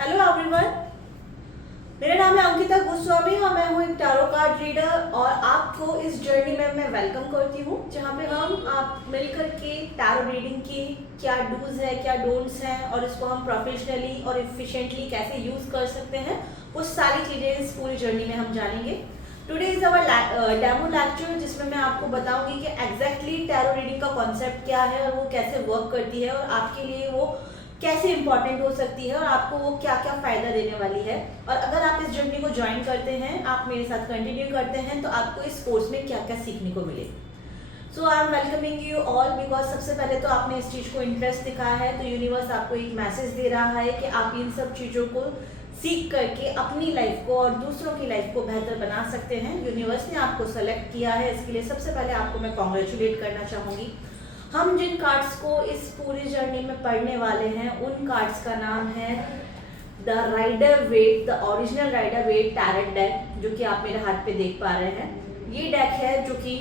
Hello everyone, मेरा नाम है अंकिता गोस्वामी और मैं हूँ एक टैरो कार्ड रीडर और आपको इस जर्नी में मैं वेलकम करती हूँ जहाँ पे हम आप मिलकर के टैरो रीडिंग की क्या डूज है, क्या डोंट्स हैं और इसको हम प्रोफेशनली और एफिशिएंटली कैसे यूज़ कर सकते हैं, वो सारी चीज़ें इस पूरी जर्नी में हम जानेंगे। Today is our demo lecture जिसमें मैं आपको बताऊंगी कि एग्जैक्टली टैरो रीडिंग का कॉन्सेप्ट क्या है और वो कैसे वर्क करती है और आपके लिए वो कैसे इंपॉर्टेंट हो सकती है और आपको वो क्या क्या फ़ायदा देने वाली है। और अगर आप इस जर्नी को ज्वाइन करते हैं, आप मेरे साथ कंटिन्यू करते हैं, तो आपको इस कोर्स में क्या क्या सीखने को मिले। So I am welcoming you all because सबसे पहले तो आपने इस चीज़ को इंटरेस्ट दिखाया है, तो यूनिवर्स आपको एक मैसेज दे रहा है कि आप इन सब चीज़ों को सीख करके अपनी लाइफ को और दूसरों की लाइफ को बेहतर बना सकते हैं। यूनिवर्स ने आपको सेलेक्ट किया है, इसके लिए सबसे पहले आपको मैं कॉन्ग्रेचुलेट करना चाहूँगी। हम जिन कार्ड्स को इस पूरी जर्नी में पढ़ने वाले हैं उन कार्ड्स का नाम है the Rider Waite, the original Rider Waite tarot deck, जो कि आप मेरे हाथ पे देख पा रहे हैं। ये डेक है जो कि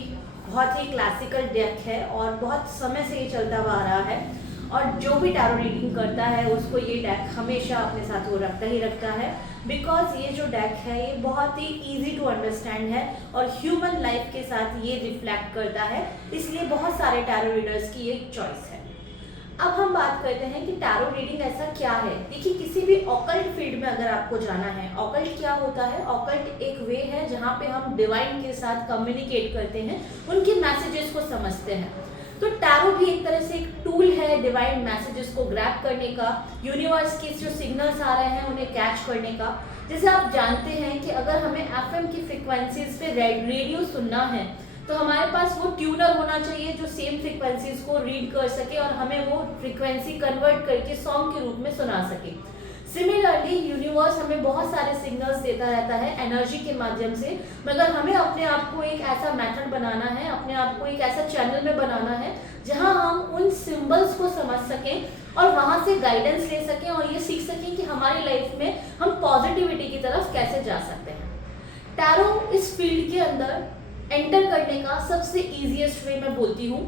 बहुत ही क्लासिकल डेक है और बहुत समय से ये चलता हुआ आ रहा है और जो भी टैरो रीडिंग करता है उसको ये डेक हमेशा अपने साथ वो रखता ही रखता है, बिकॉज ये जो डेक है ये बहुत ही इजी टू अंडरस्टैंड है और ह्यूमन लाइफ के साथ ये रिफ्लेक्ट करता है, इसलिए बहुत सारे टैरो रीडर्स की ये चॉइस है। अब हम बात करते हैं कि टैरो रीडिंग ऐसा क्या है। देखिए, किसी भी ऑकल्ट फील्ड में अगर आपको जाना है, ऑकल्ट क्या होता है? ऑकल्ट एक वे है जहाँ पे हम डिवाइन के साथ कम्युनिकेट करते हैं, उनके मैसेजेस को समझते हैं। तो टैरो भी एक तरह से एक टूल है डिवाइन मैसेजेस को ग्रैब करने का, यूनिवर्स के जो सिग्नल्स आ रहे हैं उन्हें कैच करने का। जैसे आप जानते हैं कि अगर हमें एफएम की फ्रिक्वेंसीज पे रेडियो सुनना है तो हमारे पास वो ट्यूनर होना चाहिए जो सेम फ्रिक्वेंसीज को रीड कर सके और हमें वो फ्रिक्वेंसी कन्वर्ट करके सॉन्ग के रूप में सुना सके। सिमिलरली यूनिवर्स हमें बहुत सारे सिग्नल्स देता रहता है एनर्जी के माध्यम से, मगर हमें अपने आप को एक ऐसा मेथड बनाना है, अपने आप को एक ऐसा चैनल में बनाना है जहां हम उन सिंबल्स को समझ सकें और वहां से गाइडेंस ले सकें और ये सीख सकें कि हमारी लाइफ में हम पॉजिटिविटी की तरफ कैसे जा सकते हैं। टैरो इस फील्ड के अंदर एंटर करने का सबसे ईजिएस्ट वे मैं बोलती हूँ।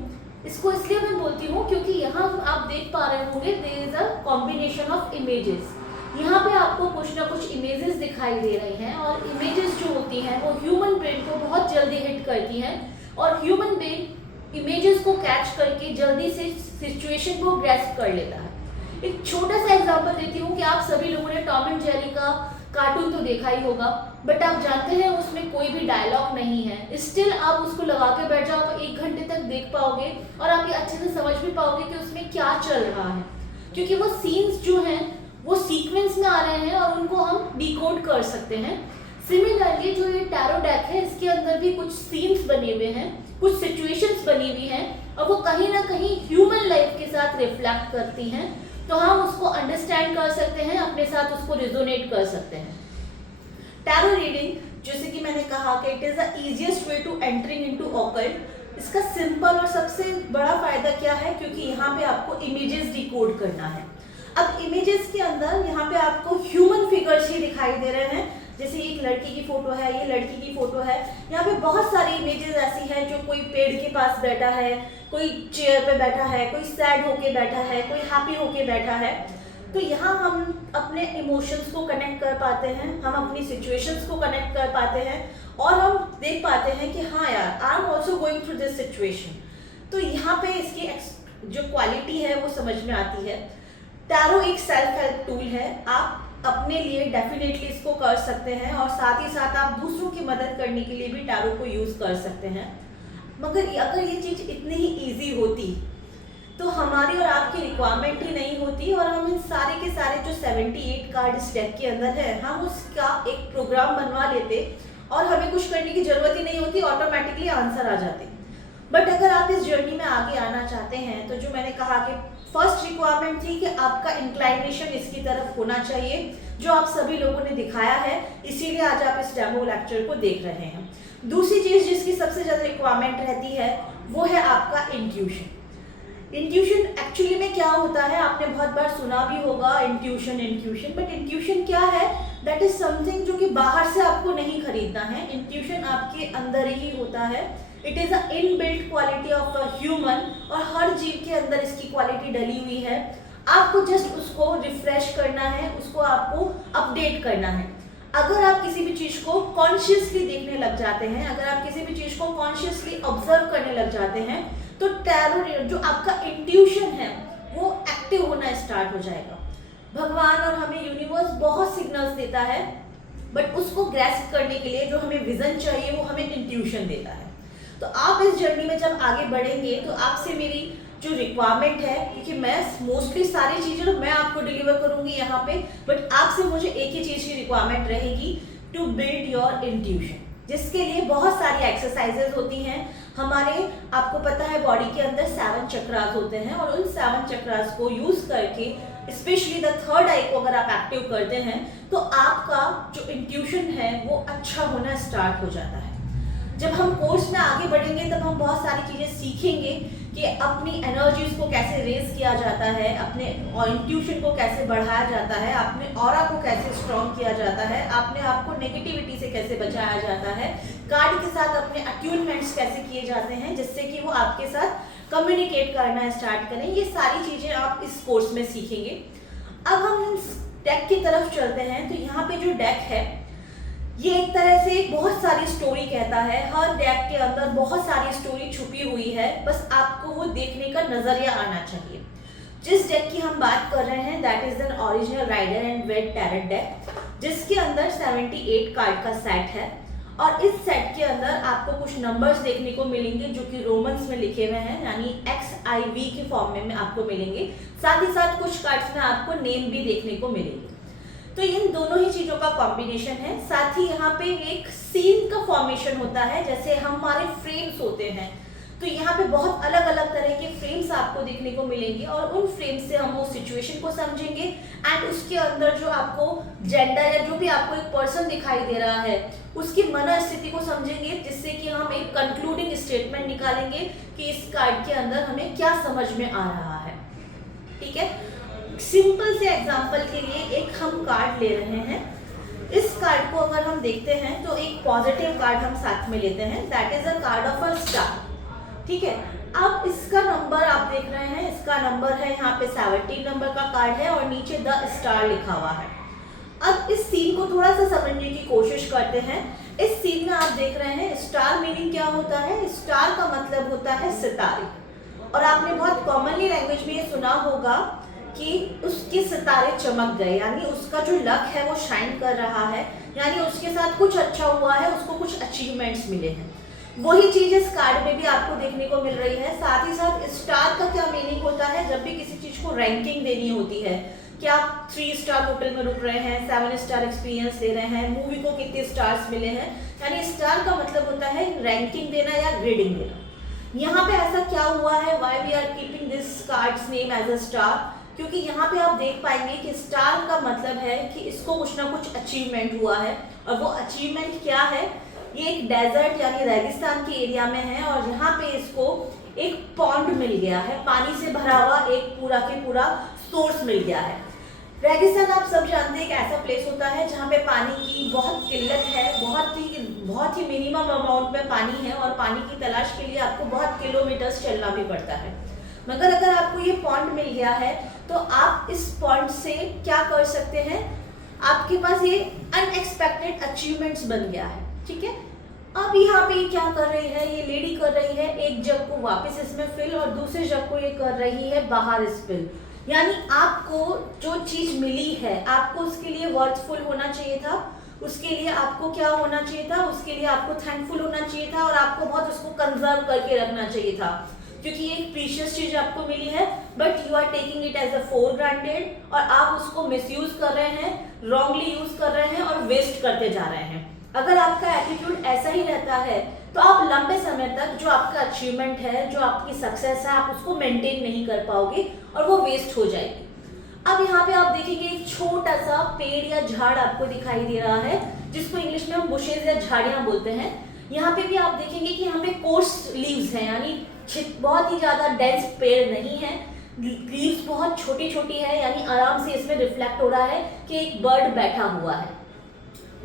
इसको इसलिए मैं बोलती हूँ क्योंकि यहाँ आप देख पा रहे होंगे there is a combination of images. यहाँ पे आपको कुछ ना कुछ इमेजेस दिखाई दे रही हैं और इमेजेस जो होती हैं वो ह्यूमन ब्रेन को बहुत जल्दी हिट करती हैं और ह्यूमन ब्रेन इमेजेस को कैच करके जल्दी से सिचुएशन को ग्रैस्प कर लेता है। एक छोटा सा एग्जांपल देती हूँ कि आप सभी लोगों ने टॉम एंड जेरी का कार्टून तो देखा ही होगा, बट आप जानते हैं उसमें कोई भी डायलॉग नहीं है, स्टिल आप उसको लगा के बैठ जाओ तो 1 घंटे तक देख पाओगे और आप ये अच्छे से समझ भी पाओगे कि उसमें क्या चल रहा है, क्योंकि वो सीन्स जो हैं वो सीक्वेंस में आ रहे हैं और उनको हम डिकोड कर सकते हैं। सिमिलरली जो ये टैरो डेक है इसके अंदर भी कुछ सीन्स बने हुए हैं, कुछ सिचुएशंस बनी हुई हैं और वो कहीं ना कहीं ह्यूमन लाइफ के साथ रिफ्लेक्ट करती हैं, तो हम उसको अंडरस्टैंड कर सकते हैं, अपने साथ उसको रिजोनेट कर सकते हैं। टैरो रीडिंग, जैसे कि मैंने कहा कि it is the easiest way to entering into occult. इसका सिंपल और सबसे बड़ा फायदा क्या है, क्योंकि यहाँ पे आपको इमेजेस डिकोड करना है। अब इमेजेस के अंदर यहाँ पे आपको ह्यूमन फिगर्स ही दिखाई दे रहे हैं, जैसे एक लड़की की फोटो है, ये लड़की की फोटो है। यहाँ पे बहुत सारी इमेजेस ऐसी हैं जो कोई पेड़ के पास बैठा है, कोई चेयर पे बैठा है, कोई सैड होके बैठा है, कोई हैप्पी होके बैठा है। तो यहाँ हम अपने इमोशंस को कनेक्ट कर पाते हैं, हम अपनी सिचुएशंस को कनेक्ट कर पाते हैं और हम देख पाते हैं कि हाँ यार, I am also going through this situation. तो यहाँ पे इसकी जो क्वालिटी है वो समझ में आती है। टैरो एक सेल्फ हेल्प टूल है, आप अपने लिए डेफिनेटली इसको कर सकते हैं और साथ ही साथ आप दूसरों की मदद करने के लिए भी टैरो को यूज़ कर सकते हैं। मगर अगर ये चीज़ इतनी ही ईजी होती तो हमारी और आपकी रिक्वायरमेंट ही नहीं होती और हम इन सारे के सारे जो 78 कार्ड इस डेक के अंदर है, हम उसका एक प्रोग्राम बनवा लेते और हमें कुछ करने की ज़रूरत ही नहीं होती, ऑटोमेटिकली आंसर आ जाते। बट अगर आप इस जर्नी में आगे आना चाहते हैं तो जो मैंने कहा कि फर्स्ट रिक्वायरमेंट थी कि आपका इंक्लाइनेशन इसकी तरफ होना चाहिए, जो आप सभी लोगों ने दिखाया है, इसीलिए आज आप इस डेमो लेक्चर को देख रहे हैं। दूसरी चीज़ जिसकी सबसे ज़्यादा रिक्वायरमेंट रहती है वो है आपका इंट्यूशन। इंट्यूशन एक्चुअली में क्या होता है, आपने बहुत बार सुना भी होगा इंट्यूशन इंट्यूशन, बट इंट्यूशन क्या है? दैट इज समथिंग जो कि बाहर से आपको नहीं खरीदना है, इंट्यूशन आपके अंदर ही होता है। It is a inbuilt quality of a human और हर जीव के अंदर इसकी क्वालिटी डली हुई है। आपको जस्ट उसको रिफ्रेश करना है, उसको आपको अपडेट करना है। अगर आप किसी भी चीज को कॉन्शियसली देखने लग जाते हैं, अगर आप किसी भी चीज को कॉन्शियसली ऑब्जर्व करने लग जाते हैं, तो टैरो जो आपका इंट्यूशन है वो एक्टिव होना स्टार्ट हो जाएगा। भगवान और हमें यूनिवर्स बहुत सिग्नल्स देता है, बट उसको ग्रैस्प करने के लिए जो हमें विजन चाहिए वो हमें इंट्यूशन देता है। तो आप इस जर्नी में जब आगे बढ़ेंगे तो आपसे मेरी जो रिक्वायरमेंट है, क्योंकि मैं मोस्टली सारी चीज़ें मैं आपको डिलीवर करूंगी यहाँ पे, बट आपसे मुझे एक ही चीज़ की रिक्वायरमेंट रहेगी, टू बिल्ड योर इंट्यूशन, जिसके लिए बहुत सारी एक्सरसाइजेज होती हैं हमारे। आपको पता है बॉडी के अंदर 7 चक्रास होते हैं, और उन 7 चक्रास को यूज करके स्पेशली द थर्ड आई को अगर आप एक्टिव करते हैं तो आपका जो इंट्यूशन है वो अच्छा होना स्टार्ट हो जाता है। जब हम कोर्स में आगे बढ़ेंगे तब हम बहुत सारी चीज़ें सीखेंगे कि अपनी एनर्जीज को कैसे रेज किया जाता है, अपने इंट्यूशन को कैसे बढ़ाया जाता है, अपने ऑरा को कैसे स्ट्रॉन्ग किया जाता है, अपने आप को नेगेटिविटी से कैसे बचाया जाता है, कार्ड के साथ अपने अट्यूनमेंट्स कैसे किए जाते हैं जिससे कि वो आपके साथ कम्युनिकेट करना स्टार्ट करें। ये सारी चीज़ें आप इस कोर्स में सीखेंगे। अब हम इस डेक की तरफ चलते हैं। तो यहाँ पे जो डेक है ये एक तरह से बहुत सारी स्टोरी कहता है। हर डेक के अंदर बहुत सारी स्टोरी छुपी हुई है, बस आपको वो देखने का नजरिया आना चाहिए। जिस डेक की हम बात कर रहे हैं that is an original Rider and Waite tarot deck, जिसके अंदर 78 कार्ड का सेट है, और इस सेट के अंदर आपको कुछ नंबर्स देखने को मिलेंगे जो कि रोमन्स में लिखे हुए हैं, यानी XIV के फॉर्म में आपको मिलेंगे। साथ ही साथ कुछ कार्ड्स में आपको नेम भी देखने को मिलेंगे। तो इन दोनों ही चीजों का कॉम्बिनेशन है। साथ ही यहाँ पे एक सीन का फॉर्मेशन होता है, जैसे हमारे फ्रेम्स होते हैं, तो यहाँ पे बहुत अलग अलग तरह के फ्रेम्स आपको देखने को मिलेंगे, और उन फ्रेम्स से हम वो सिचुएशन को समझेंगे एंड उसके अंदर जो आपको जेंडर या जो भी आपको एक पर्सन दिखाई दे रहा है उसकी मनोस्थिति को समझेंगे, जिससे कि हम एक कंक्लूडिंग स्टेटमेंट निकालेंगे कि इस कार्ड के अंदर हमें क्या समझ में आ रहा है। ठीक है, सिंपल से एग्जांपल के लिए एक हम कार्ड ले रहे हैं। इस कार्ड को अगर हम देखते हैं तो एक पॉजिटिव कार्ड हम साथ में लेते हैं, that is a card of a star. ठीक है, अब इसका नंबर आप देख रहे हैं, इसका नंबर है यहाँ पे 17 नंबर का कार्ड है और नीचे द स्टार लिखा हुआ है। अब इस सीन को थोड़ा सा समझने की कोशिश करते हैं। इस सीन में आप देख रहे हैं स्टार मीनिंग क्या होता है। स्टार का मतलब होता है सितारे, और आपने बहुत कॉमनली लैंग्वेज में ये सुना होगा कि उसके सितारे चमक गए, यानी उसका जो लक है वो शाइन कर रहा है, यानी उसके साथ कुछ अच्छा हुआ है, उसको कुछ अचीवमेंट्स मिले हैं। वही चीज इस कार्ड में भी आपको देखने को मिल रही है। साथ ही साथ स्टार का क्या मीनिंग होता है, जब भी किसी चीज को रैंकिंग देनी होती है कि आप 3 स्टार होटल में रुक रहे हैं, 7 स्टार एक्सपीरियंस ले रहे हैं, मूवी को कितने स्टार्स मिले हैं, यानी स्टार का मतलब होता है रैंकिंग देना या ग्रेडिंग देना। यहाँ पे ऐसा क्या हुआ है, why we are keeping this cards name as a star, क्योंकि यहाँ पे आप देख पाएंगे कि स्टार का मतलब है कि इसको कुछ ना कुछ अचीवमेंट हुआ है, और वो अचीवमेंट क्या है, ये एक डेजर्ट यानी रेगिस्तान के एरिया में है, और यहाँ पे इसको एक पॉन्ड मिल गया है, पानी से भरा हुआ एक पूरा के पूरा सोर्स मिल गया है। रेगिस्तान आप सब जानते हैं एक ऐसा प्लेस होता है जहाँ पे पानी की बहुत किल्लत है, बहुत ही मिनिमम अमाउंट में पानी है, और पानी की तलाश के लिए आपको बहुत किलोमीटर्स चलना भी पड़ता है। मगर अगर आपको ये पॉन्ड मिल गया है तो आप इस पॉन्ड से क्या कर सकते हैं, आपके पास ये अनएक्सपेक्टेड अचीवमेंट्स बन गया है। ठीक है, अब यहाँ पे क्या कर रही है, ये लेडी कर रही है एक जग को वापस इसमें फिल, और दूसरे जग को ये कर रही है बाहर स्पिल। यानी आपको जो चीज मिली है आपको उसके लिए वर्थफुल होना चाहिए था, उसके लिए आपको क्या होना चाहिए था, उसके लिए आपको थैंकफुल होना चाहिए था, और आपको बहुत उसको कंजर्व करके रखना चाहिए था, क्योंकि ये एक प्रीशियस चीज आपको मिली है, but you are taking it as a for granted, और आप उसको मिसयूज कर रहे हैं, रॉन्गली यूज कर रहे हैं और वेस्ट करते जा रहे हैं। अगर आपका एटीट्यूड ऐसा ही रहता है तो आप लंबे समय तक जो आपका अचीवमेंट है, जो आपकी सक्सेस है, आप उसको मेंटेन नहीं कर पाओगे और वो वेस्ट हो जाएगी। अब यहाँ पे आप देखेंगे एक छोटा सा पेड़ या झाड़ आपको दिखाई दे रहा है, जिसको इंग्लिश में हम बुशेज या झाड़ियाँ बोलते हैं। यहाँ पे भी आप देखेंगे कि यहाँ पे कोर्स लीव्स हैं, यानी बहुत ही ज्यादा डेंस पेड़ नहीं है, लीव्स बहुत छोटी छोटी है, यानी आराम से इसमें रिफ्लेक्ट हो रहा है कि एक बर्ड बैठा हुआ है।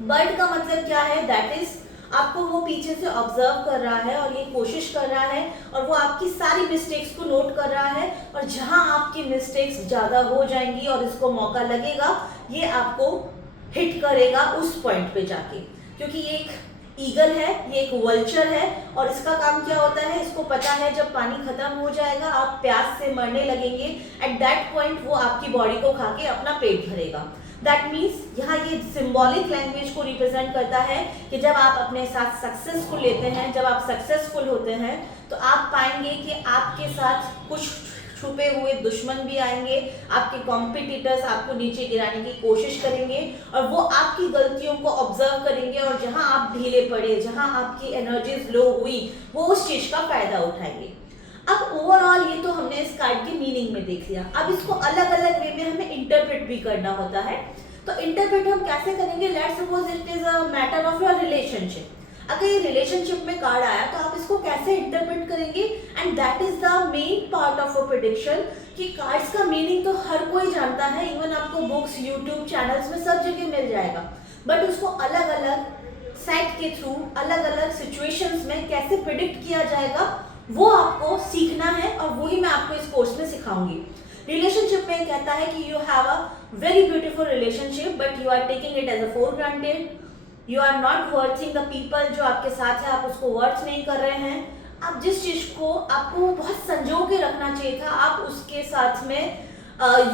बर्ड का मतलब क्या है, दैट इज आपको वो पीछे से ऑब्जर्व कर रहा है और ये कोशिश कर रहा है और वो आपकी सारी मिस्टेक्स को नोट कर रहा है, और जहां आपकी मिस्टेक्स ज़्यादा हो जाएंगी और इसको मौका लगेगा, ये आपको हिट करेगा उस पॉइंट पे जाके, क्योंकि ये एक ईगल है, ये एक वल्चर है, और इसका काम क्या होता है, इसको पता है जब पानी खत्म हो जाएगा, आप प्यास से मरने लगेंगे, एट दैट पॉइंट वो आपकी बॉडी को खा के अपना पेट भरेगा। दैट मीन्स यहाँ ये सिंबॉलिक लैंग्वेज को रिप्रेजेंट करता है कि जब आप अपने साथ सक्सेस को लेते हैं, जब आप सक्सेसफुल होते हैं, तो आप पाएंगे कि आपके साथ कुछ छुपे हुए दुश्मन भी आएंगे, आपके कॉम्पिटिटर्स आपको नीचे गिराने की कोशिश करेंगे, और वो आपकी गलतियों को ऑब्जर्व करेंगे, और जहां आप ढीले पड़े, जहां आपकी एनर्जीज लो हुई, वो उस चीज का फायदा उठाएंगे। अब ओवरऑल ये तो हमने इस कार्ड की मीनिंग में देख लिया। अब इसको अलग अलग वे में हमें इंटरप्रेट भी करना होता है। तो इंटरप्रेट हम कैसे करेंगे? Let's suppose it is a matter of your relationship. अगर ये रिलेशनशिप में कार्ड आया तो आप इसको कैसे इंटरप्रेट करेंगे? And that is the main part of a prediction, कि कार्ड्स का मीनिंग तो हर कोई जानता है, इवन आपको बुक्स, यूट्यूब चैनल्स में सब जगह मिल जाएगा, बट उसको अलग अलग सेट के थ्रू, अलग अलग सिचुएशंस में कैसे प्रिडिक्ट किया जाएगा, वो आपको सीखना है, और वही मैं आपको इस कोर्स में सिखाऊंगी। रिलेशनशिप में कहता है कि you have a very beautiful relationship, but you are taking it as a for granted, you are not worthing the people, जो आपके साथ है आप उसको वर्थ नहीं कर रहे हैं। आप जिस चीज को आपको बहुत संजो के रखना चाहिए था, आप उसके साथ में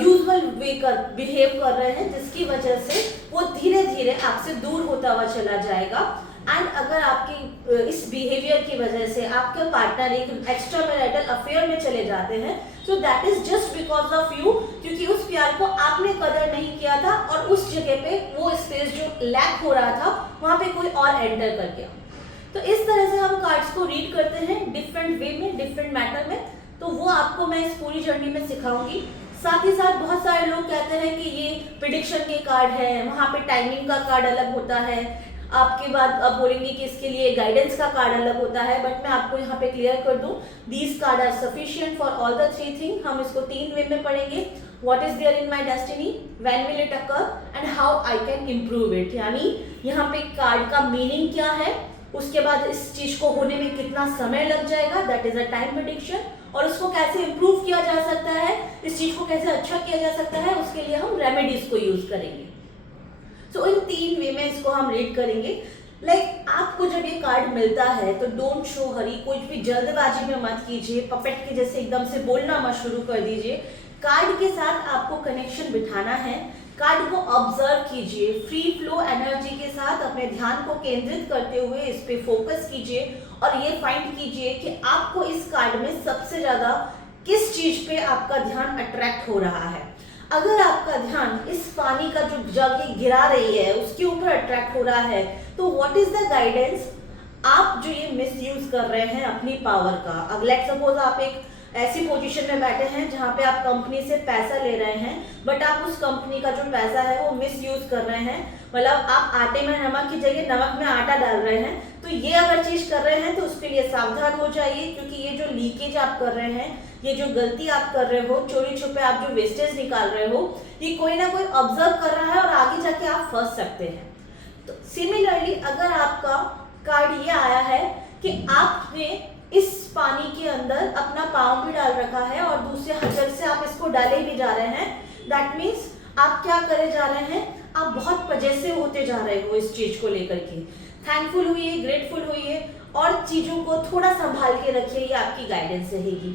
यूजुअल वे कर बिहेव कर रहे हैं, जिसकी वजह से वो धीरे धीरे आपसे दूर होता हुआ चला जाएगा। एंड अगर आपकी इस बिहेवियर की वजह से आपके पार्टनर एक एक्स्ट्रा मैरिटल अफेयर में चले जाते हैं, तो that is just because of you, क्योंकि उस प्यार को आपने कदर नहीं किया था, और उस जगह पे वो स्पेस जो लैक हो रहा था, वहां पे कोई और एंटर कर गया। तो इस तरह से हम कार्ड्स को रीड करते हैं डिफरेंट वे में, डिफरेंट मैटर में। तो वो आपको मैं इस पूरी जर्नी में सिखाऊंगी। साथ ही साथ बहुत सारे लोग कहते हैं कि ये प्रिडिक्शन के कार्ड है, वहाँ पे टाइमिंग का कार्ड अलग होता है, आपके बाद अब बोलेंगे कि इसके लिए गाइडेंस का कार्ड अलग होता है, बट मैं आपको यहाँ पे क्लियर कर दूं, these card are sufficient for all the three thing. हम इसको 3 वे में पढ़ेंगे। What is there in my destiny, when will it occur, and how I can improve it. यानी यहाँ पे कार्ड का मीनिंग क्या है, उसके बाद इस चीज को होने में कितना समय लग जाएगा, that is a time prediction, और उसको कैसे इम्प्रूव किया जा सकता है, इस चीज को कैसे अच्छा किया जा सकता है, उसके लिए हम रेमेडीज को यूज करेंगे। सो इन 3 वे में इसको हम रीड करेंगे। लाइक आपको जब ये कार्ड मिलता है तो डोंट शो हरी, कोई भी जल्दबाजी में मत कीजिए, पपेट के जैसे एकदम से बोलना मत शुरू कर दीजिए। कार्ड के साथ आपको कनेक्शन बिठाना है, कार्ड को ऑब्जर्व कीजिए, फ्री फ्लो एनर्जी के साथ अपने ध्यान को केंद्रित करते हुए इस पे फोकस कीजिए, और ये फाइंड कीजिए कि आपको इस कार्ड में सबसे ज्यादा किस चीज पे आपका ध्यान अट्रैक्ट हो रहा है। अगर आपका ध्यान इस पानी का जो जग गिरा रही है उसके ऊपर अट्रैक्ट हो रहा है, तो व्हाट इज द गाइडेंस, आप जो ये मिसयूज कर रहे हैं अपनी पावर का। अगर लेट्स सपोज आप एक ऐसी पोजीशन में बैठे हैं जहां पे आप कंपनी से पैसा ले रहे हैं, बट आप उस कंपनी का जो पैसा है वो मिसयूज कर रहे हैं, मतलब आप आटे में नमक की जगह नमक में आटा डाल रहे हैं। तो ये अगर चीज कर रहे हैं तो उसके लिए सावधान हो जाइए, क्योंकि ये जो लीकेज आप कर रहे हैं, ये जो गलती आप कर रहे हो, चोरी छुपे आप जो वेस्टेज निकाल रहे हो, ये कोई ना कोई ऑब्जर्व कर रहा है और आगे जाके आप फंस सकते हैं। तो सिमिलरली अगर आपका कार्ड ये आया है कि आपने इस पानी के अंदर अपना पाँव भी डाल रखा है और दूसरे हथेली से आप इसको डाले भी जा रहे हैं, दैट मीन्स आप क्या करे जा रहे हैं, आप बहुत पजेसिव होते जा रहे हो इस चीज को लेकर के। थैंकफुल हुई, ग्रेटफुल हुई, और चीजों को थोड़ा संभाल के रखिए, ये आपकी गाइडेंस रहेगी।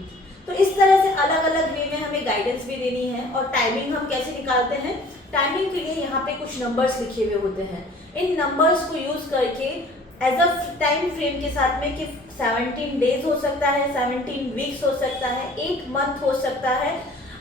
तो इस तरह से अलग अलग वे में हमें गाइडेंस भी देनी है। और टाइमिंग हम कैसे निकालते हैं, टाइमिंग के लिए यहाँ पे कुछ नंबर्स लिखे हुए होते हैं, इन नंबर्स को यूज करके एज अ टाइम फ्रेम के साथ में कि 17 डेज हो सकता है, 17 वीक्स हो सकता है, 1 मंथ हो सकता है,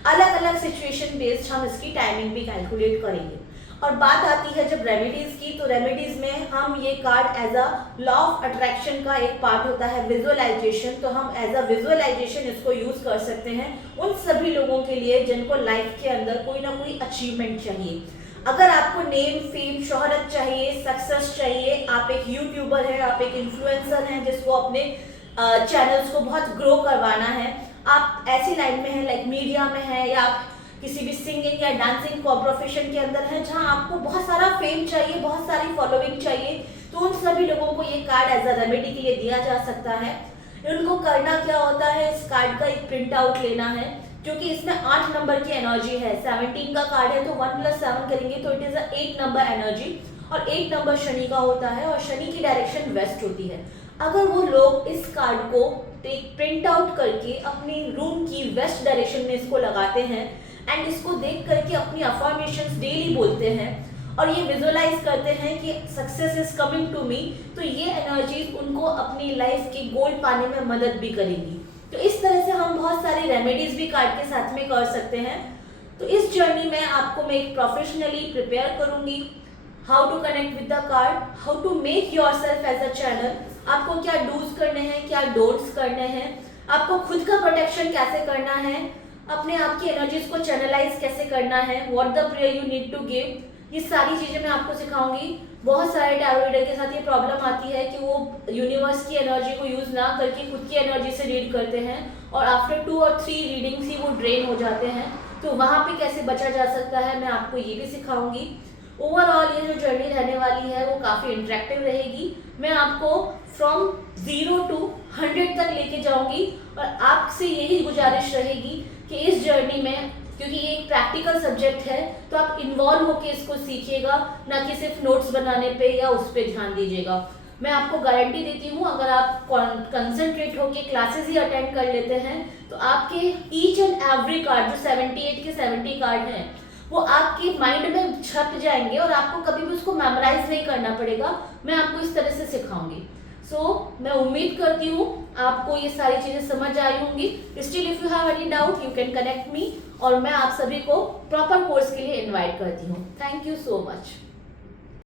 अलग अलग सिचुएशन बेस्ड हम इसकी टाइमिंग भी कैलकुलेट करेंगे। और बात आती है जब रेमेडीज की, तो रेमेडीज में हम ये card as a law of attraction का एक पार्ट होता है विजुअलाइजेशन, तो हम एज अ विजुअलाइजेशन इसको यूज कर सकते हैं उन सभी लोगों के लिए जिनको लाइफ के अंदर कोई ना कोई अचीवमेंट चाहिए। अगर आपको नेम, फेम, शोहरत चाहिए, सक्सेस चाहिए, आप एक यूट्यूबर हैं, आप एक इन्फ्लुएंसर हैं जिसको अपने चैनल्स को बहुत ग्रो करवाना है, आप ऐसी लाइन में हैं, लाइक मीडिया में हैं, या आप किसी भी सिंगिंग या डांसिंग प्रोफेशन के अंदर हैं, जहां आपको बहुत सारा फेम चाहिए, बहुत सारी फॉलोइंग चाहिए, तो उन सभी लोगों को ये कार्ड एज अ रेमेडी के लिए दिया जा सकता है। उनको करना क्या होता है, इस कार्ड का एक प्रिंट आउट लेना है, क्योंकि इसमें 8 नंबर की एनर्जी है। 17 का कार्ड है तो 1 + 7 करेंगे तो इट इज 8 नंबर एनर्जी, और 8 नंबर शनि का होता है और शनि की डायरेक्शन वेस्ट होती है। अगर वो लोग इस कार्ड को प्रिंट आउट करके अपनी रूम की वेस्ट डायरेक्शन में इसको लगाते हैं एंड इसको देख करके अपनी अफर्मेशंस डेली बोलते हैं और ये विजुअलाइज करते हैं कि success is coming to me, तो ये एनर्जीज उनको अपनी लाइफ के गोल पाने में मदद भी करेंगी। तो इस तरह से हम बहुत सारी रेमेडीज भी कार्ड के साथ में कर सकते हैं। तो इस जर्नी में आपको मैं एक प्रोफेशनली प्रिपेयर करूंगी, how to connect with the card, how to make yourself as a channel, आपको क्या डूज करने हैं, क्या डोंट्स करने हैं, आपको खुद का प्रोटेक्शन कैसे करना है, अपने आप की एनर्जीज को चैनलाइज कैसे करना है, what the prayer you need to give, ये सारी चीजें मैं आपको सिखाऊंगी। बहुत सारे टैरो रीडर के साथ ये प्रॉब्लम आती है कि वो यूनिवर्स की एनर्जी को यूज ना करके खुद की एनर्जी से रीड करते हैं और आफ्टर 2 और 3 रीडिंग्स ही वो ड्रेन हो जाते हैं। तो वहां पे कैसे बचा जा सकता है, मैं आपको ये भी सिखाऊंगी। ओवरऑल ये जो जर्नी रहने वाली है वो काफ़ी इंटरेक्टिव रहेगी। मैं आपको फ्रॉम 0 to 100 तक लेके जाऊंगी और आपसे यही गुजारिश रहेगी कि इस जर्नी में, क्योंकि ये एक प्रैक्टिकल सब्जेक्ट है, तो आप इन्वॉल्व होके इसको सीखिएगा, ना कि सिर्फ नोट्स बनाने पे या उस पर ध्यान दीजिएगा। मैं आपको गारंटी देती हूँ, अगर आप कंसंट्रेट होके क्लासेस ही अटेंड कर लेते हैं तो आपके ईच एंड एवरी कार्ड, जो 78 के 70 कार्ड हैं, वो आपके माइंड में छप जाएंगे और आपको कभी भी उसको मेमोराइज नहीं करना पड़ेगा। मैं आपको इस तरह से सिखाऊंगी। मैं उम्मीद करती हूँ आपको ये सारी चीजें समझ आई होंगी। Still if you have any doubt you can connect me, और मैं आप सभी को प्रॉपर कोर्स के लिए इनवाइट करती हूँ। Thank you so much.